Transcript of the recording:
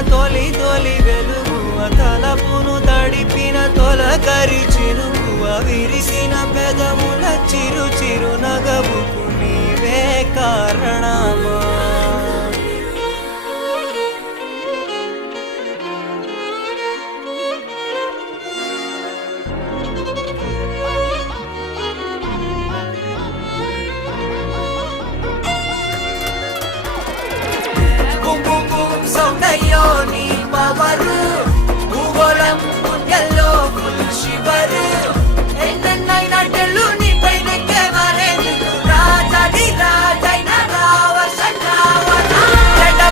తొలి తొలి వెలుగువ తలపును తడిపిన తొలకరి చిరుకువ విరిసిన పెదముల చిరు చిరు నగవుకు నీవే కారణమా